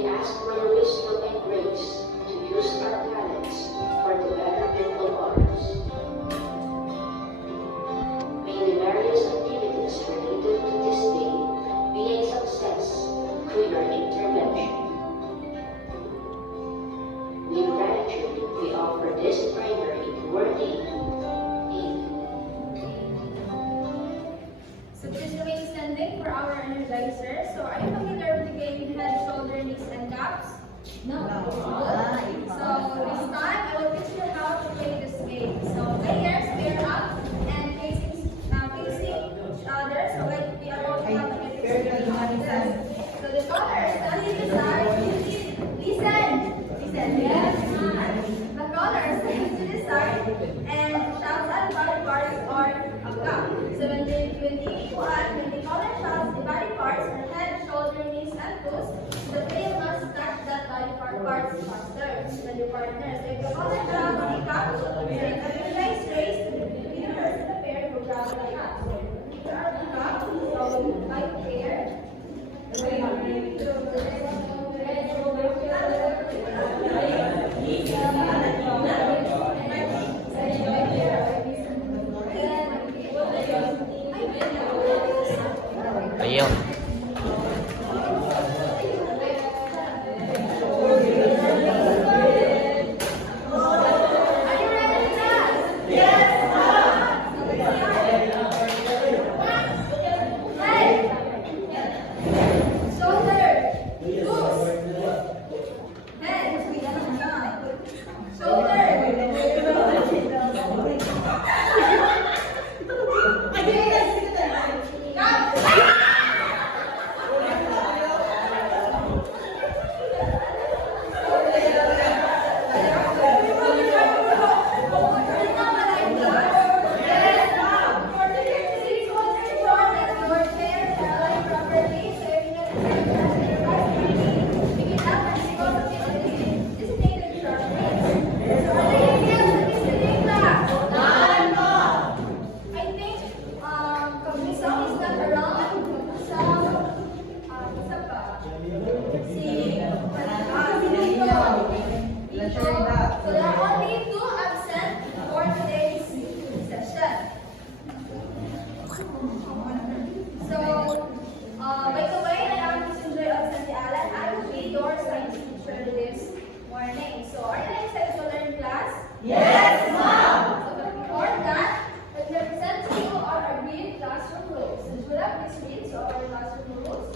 we ask for your wisdom and grace to use our talents for the betterment of others. May the various activities related to this day be a success through your intervention. With gratitude, we offer this prayer in your name. Amen. So please remain standing for our energizer. So are you familiar with the game head, shoulder, knees, and gaps? No. So this time I will teach you how to play this game. So players pair up and facing each other. So like we are all have a So the color is standing beside. Listen. Yes. The color is standing to the side and shouts at body parts or a gap. So when the color shouts the body parts are head, shoulder, knees, and toes, the player must touch that body parts faster than the partner. So if the color shouts the gap, then a nice race, the leaders in the pair will grab the gap. So here are the gap. So like pair. Ayun. So there are only 2 absent for today's session. So, by the way, I am Miss Joy of Santi Alan. I will be your science teacher this morning. So, are you excited to learn class? Yes, ma'am! So, but before that, let me present to you our agreed classroom rules. So, Julia, please read our classroom rules.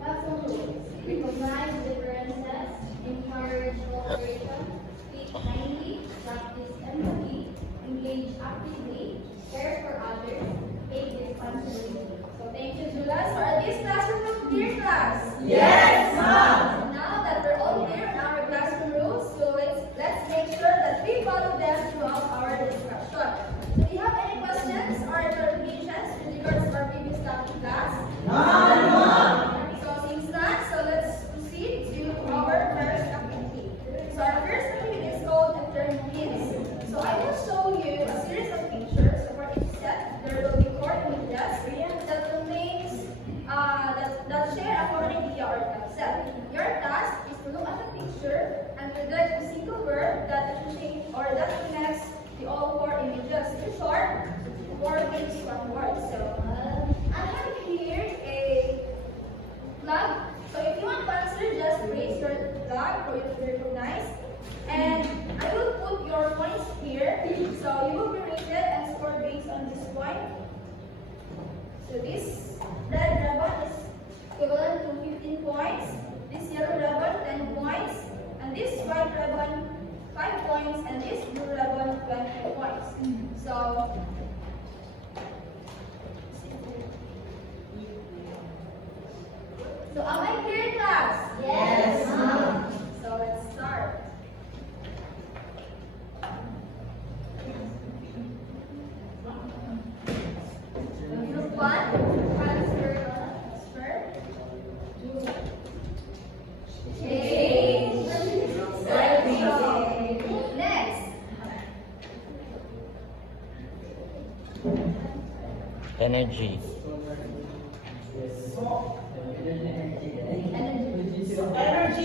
Classroom rules. Recognize differences, encourage cooperation, speak kindly, practice empathy, engage actively, care for others, take responsibility. So thank you, Julia. So are these classroom rules clear, class? Yes, ma'am! So now that we're all clear on our classroom rules, so let's make sure that we follow them throughout our discussion. Do you have any questions or clarifications with regards to our previous topic, class? None, ma'am! So since that, so let's proceed to our first activity. So our first activity is called alternatives. So I will show you a series of pictures. So for each set, there will be 4 images that contains that share a common idea or concept. Your task is to look at the picture and to write a single word that connects the all 4 images. In short, 4 makes 1 word. So I have here a flag. So if you want to answer, just raise your flag for you to recognize. And I will put your points here. So you will be rated and scored based on this point. So this red ribbon is equivalent to 15 points. This yellow ribbon, 10 points. And this white ribbon, 5 points. And this blue ribbon, 20 points. So am I clear, class? Yes, ma'am! So let's start. Group 1, transfer. 2. Change. Next. Energy. Energy.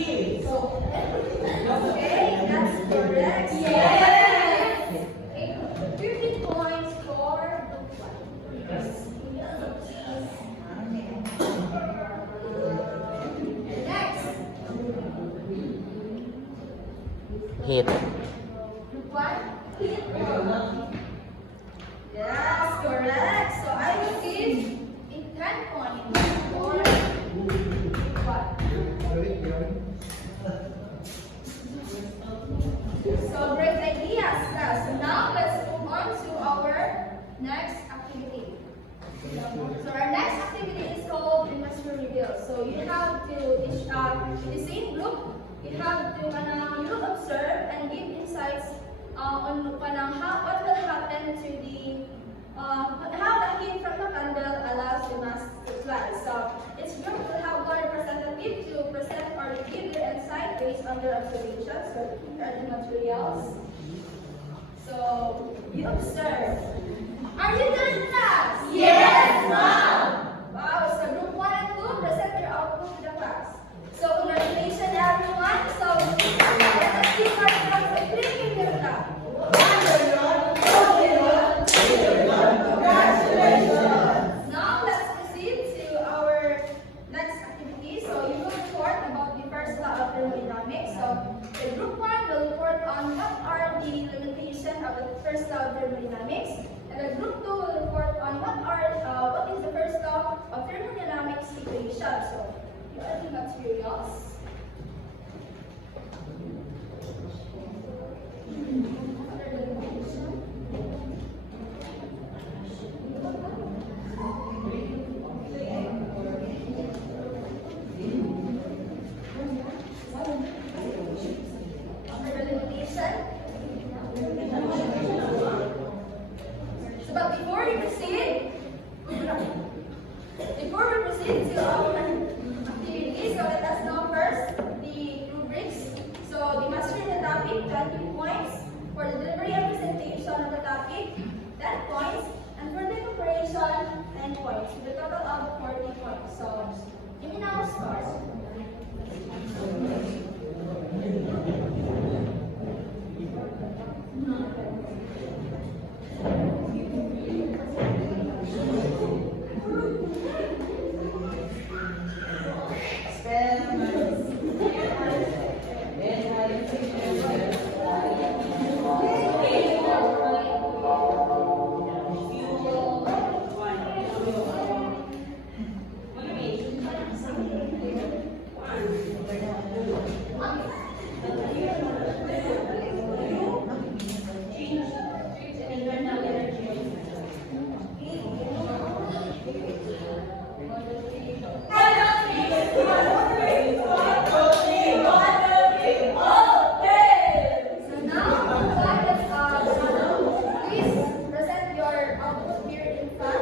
Hit. Group 1, hit. Yes, correct. So I will give a 10 points for group 1. So great ideas. So now let's move on to our next activity. So our next activity is called Investor Reveal. So you have to, the same group, you have to you will observe and give insights on what will happen to the how the heat from the candle allows the mass to fly. So each group will have one representative to present or give their insight based on their observations. So here are the materials. So you observe. Are you done with that? Yes, ma'am. Wow, so group 1 and 2 present your output to the class. So congratulations everyone. So let us give ourselves a big in their class. Now let's proceed to our next activity. So you will report about the first law of thermodynamics. So the group 1 will report on what are the limitations of the first law of thermodynamics. And the group 2 will report on what is the first law of thermodynamics equation. So you are the materials. So, but before we proceed to our activities, so let us know first the rubrics. So the mastering the topic, 20 points. For the delivery and presentation of the topic, 10 points. And for the preparation, 10 points. With a total of 40 points. So you may now start. So now, please present your output here in front.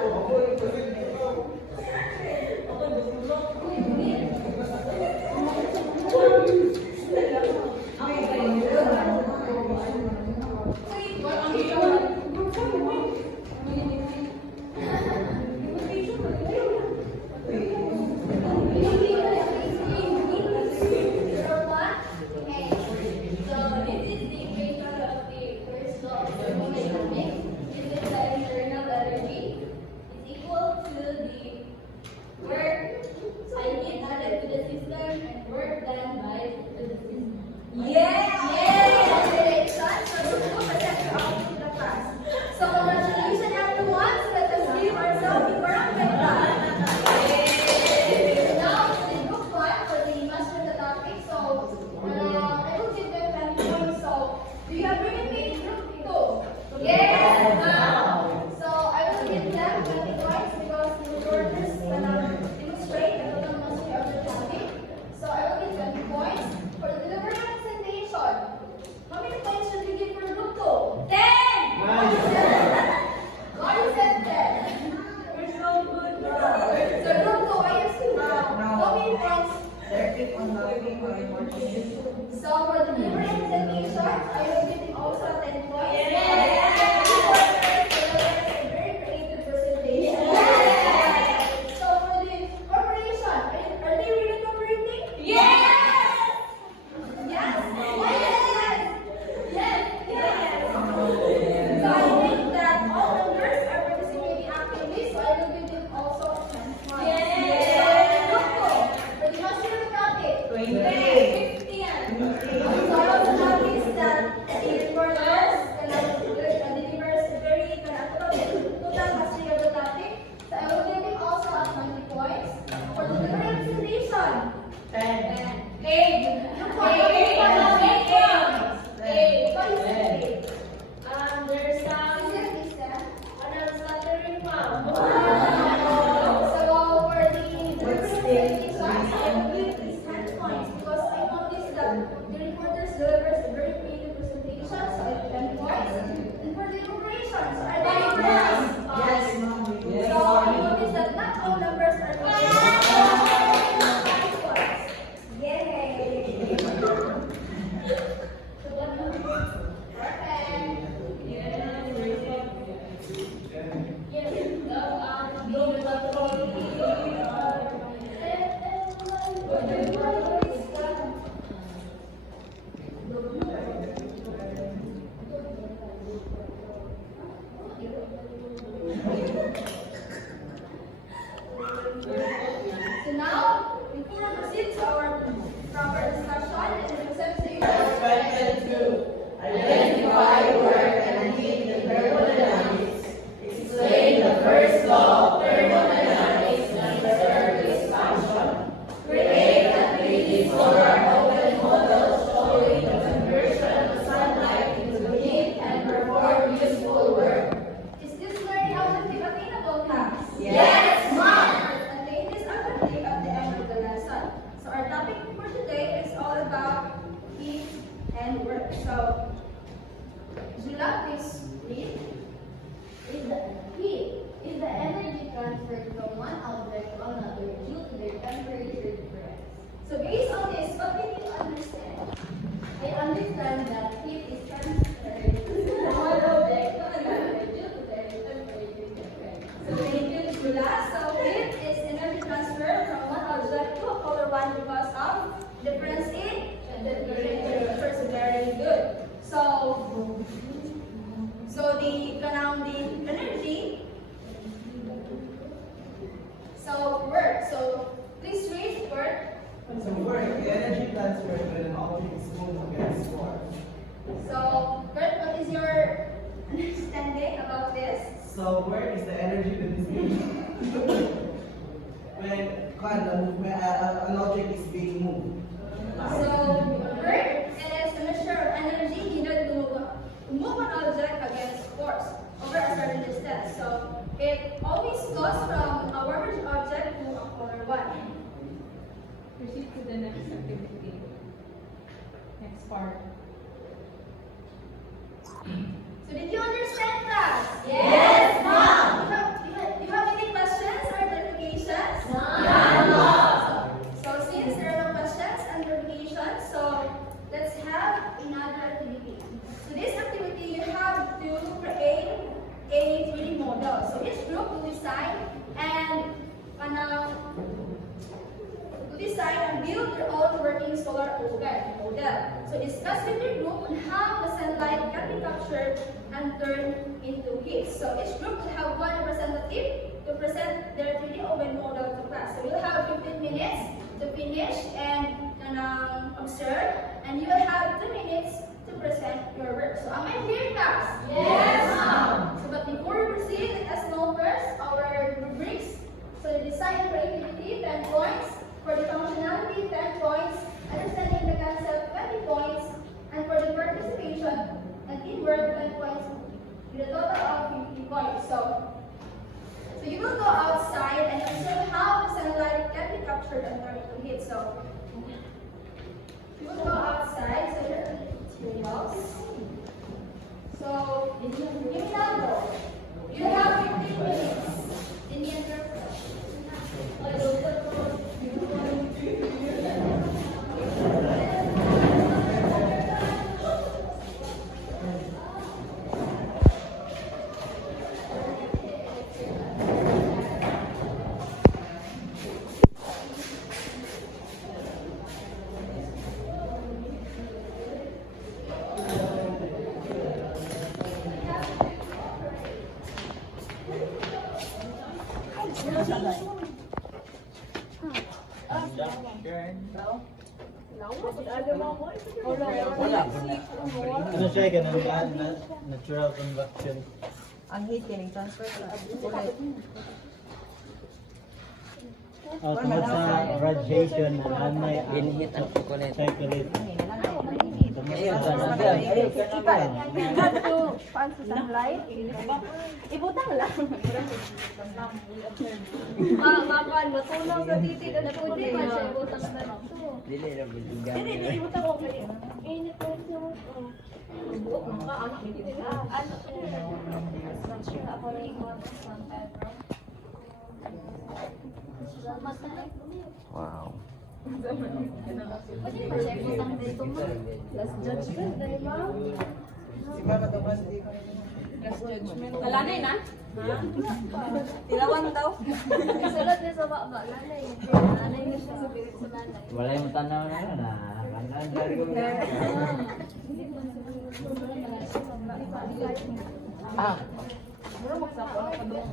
So congratulations everyone. So let us give ourselves a round of applause. Now the group 1 for the master of the topic. So I will give them 10 points. So do you agree with me? Group 2? Yes, ma'am. So I will give them 20 points because the reporters demonstrate the total mastery of the topic. So I will give 20 points for the delivery and presentation. How many points should we give for group 2? 10! Why you said 10? We're so good. So group 2, why you said how many points? So for the delivery and presentation, I will give them also 10 points. Very creative presentation. So for the corporation, are they really cooperating? Yes! Why yes? So I think that all members are participating actively, so I will give them also 10 points. So group 2, for the master of the topic, 15. So I also noticed that There's another stuttering mouth. So for the presentations, I will give these 10 points because I noticed that the reporters delivers a very creative presentation, so I give 10 points. And for the operations, are they impressed? Yes. So I noticed that not all numbers are correct. Yay! So now, before we proceed to our proper discussion and presentation, Identify, work, and lead the thermodynamics. Explain the first law of thermodynamics and observe its function. Create a 3D solar open model showing the conversion of sunlight into heat and perform useful work. is this learning objective attainable, class? Yes, ma'am. Let's attain this objective at the end of the lesson. So our topic for today is all about heat and work. So, Zula, please read. Heat is the energy transferred from one object to another due to their temperature difference. So based on this, what did you understand? I understand that heat is transferred from one object to another due to their temperature difference. So thank you, Zula. So heat is energy transfer from one object to another one because of difference in temperature. So very good. So the energy. So work. So please read work. So work, the energy transferred when an object is moved against force. So Kurt, what is your understanding about this? So work is the energy that is being when an object is being moved. So work is a measure of energy needed to move an object against force over a certain distance. So it always goes from a warmer object to a colder one. Proceed to the next activity. Next part. So did you understand that? Yes, ma'am. Do you have any questions or clarifications? So since there are no questions and clarifications, so let's have another activity. So this activity you have to create a 3D model. So each group will design and build their own working solar open model. So discuss with your group on how the sunlight can be captured and turned into heat. So each group will have one representative to present their 3D open model to class. So you'll have 15 minutes to finish and observe, and you will have 2 minutes to present your work. So am I clear, class? Yes, ma'am. So but before we proceed, let us know first our rubrics. So the design and creativity, 10 points. For the functionality, 10 points. Understanding the concept, 20 points. And for the participation and teamwork, 10 points. With a total of 50 points. So you will go outside and observe how the sunlight can be captured and turned into heat. So you will go outside. So here are the materials. So give me number. You have 15 minutes. In the interval. Ano siya, ganun na natural convection. Ang heat kining transfer ulit. Tungkol sa graduation, may Inhit ang chocolate. chocolate. Ayun, sana. Paan sa sunlight? Ibutang lang. Makan, matulog sa titi na pwede pa siya ibutang na lang. Dili na bilugan. Hindi, ibutang ko kayo. Init ko siya. Buok mo ka, anak mo dito. Ano? Ako na ikaw sa San Pedro. Wow. Pwede ba siya ibutang dito mo? Last judgment, dahil ba? Last judgment. Alanay na? Tilawan daw. Isulat niya sa baba. Lanay. Lanay niya siya sa pilit sa lanay. Wala yung tanaw na yun ah. Ah. Mura magsapo na pa doon.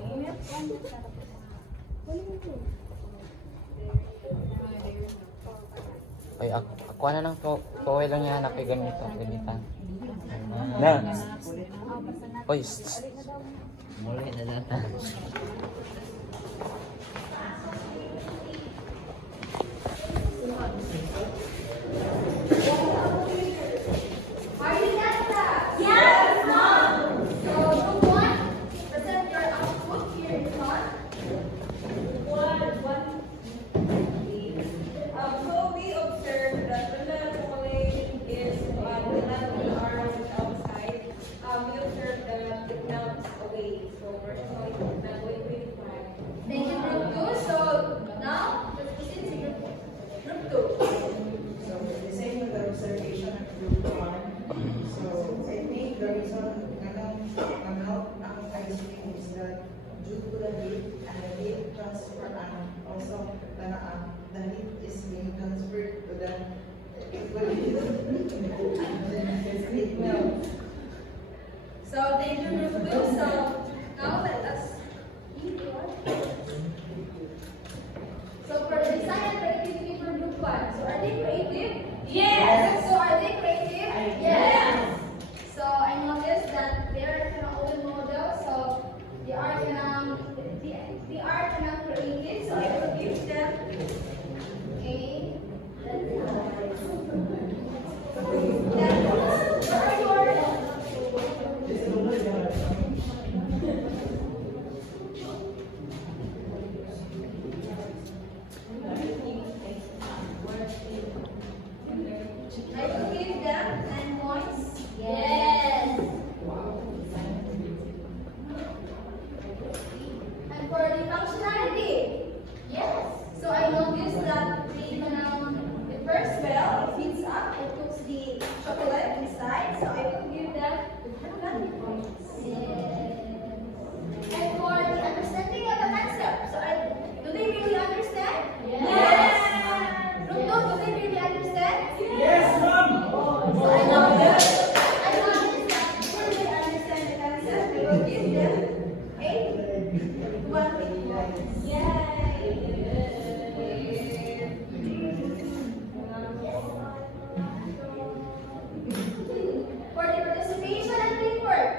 Ay, ako na lang po. Paway lang yan. Ako'y ganito. Ganitan. Na. Oy, muli na lang. Are you done that? Yes, Mom! So, group 1, present your output here in front. So we observed that when the chocolate is the level are outside, we observed that it melts away. So first of all, it's not going really far. Thank you, group 2. So, now, let's proceed to group 2. So the same with the observation of group 1. So I think the reason na melt ang ice cream is that due to the heat and the heat transfer and also the heat is being transferred to the it melts. So, thank you, group 2. So, now let us eat what? So, for the design and creativity for group 1, so are they creative? Yes! So, are they creative? Yes! So, I noticed that they are kind of open model, so they are kind of creative, so I will give them a I will give them 10 points. Yes. And for the functionality, yes. So I noticed that the first bell heats up, it puts the chocolate inside. So I will give them 20 points. Yes. And for the understanding of the concept, so do they really understand? Yes. Do they really understand? Yes, Mom. So I noticed that before they understand the concept, I will give them 20 points. For the participation and teamwork.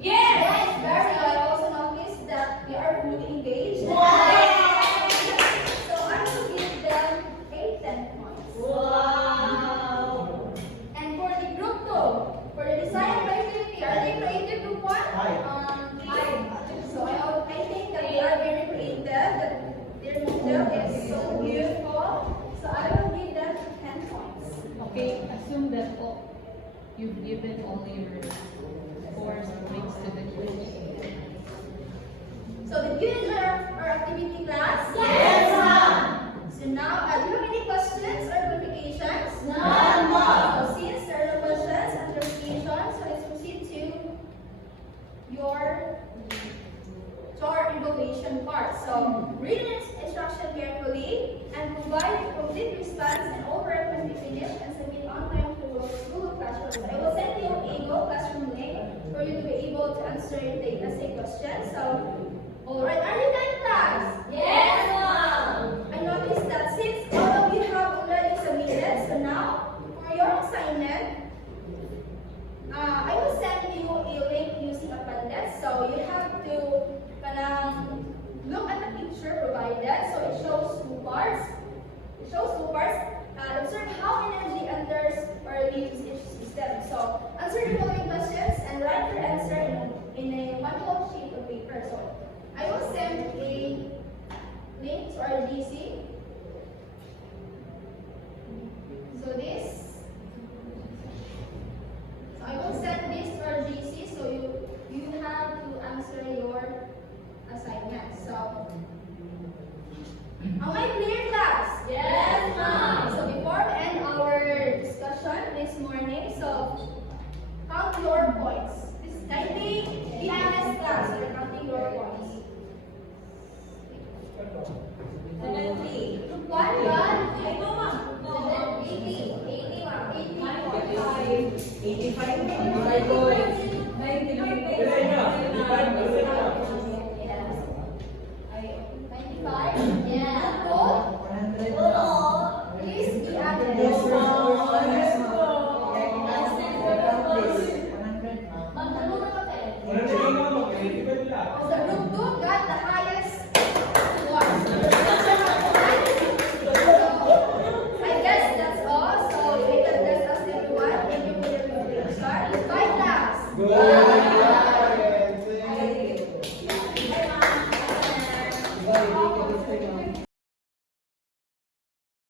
Yes, very good. I also noticed that they are fully engaged. So I will give them 10 points. Wow. And for the group 2, for the design and creativity, are they creative group 1? So I think that they are very creative, that their model is so beautiful. So I will give them 10 points. Okay, assume that you've given all your 4 points to the groups. So did you enjoy our activity class? Yes, Mom. So now, do you have any questions or clarifications? None, Mom. So since there are no questions and clarifications, so let's proceed to our evaluation part. So read the instruction carefully and provide a complete response and overall must be finished and submit on time to Google Classroom. I will send you a Google Classroom link for you to be able to answer the essay questions. So, alright, are you done, class? Yes, Mom. I noticed that since all of you have already submitted, so now for your assignment, I will send you a link using Appendix. So you have to look at the picture provided. So it shows So, count your points. This is typing. Be honest, class. We're counting your points. 70. One, one. Ay, no, ma'am. No, 80. 80, ma'am. 80. 85. 85 points. 95? Yeah. Total? Please be honest.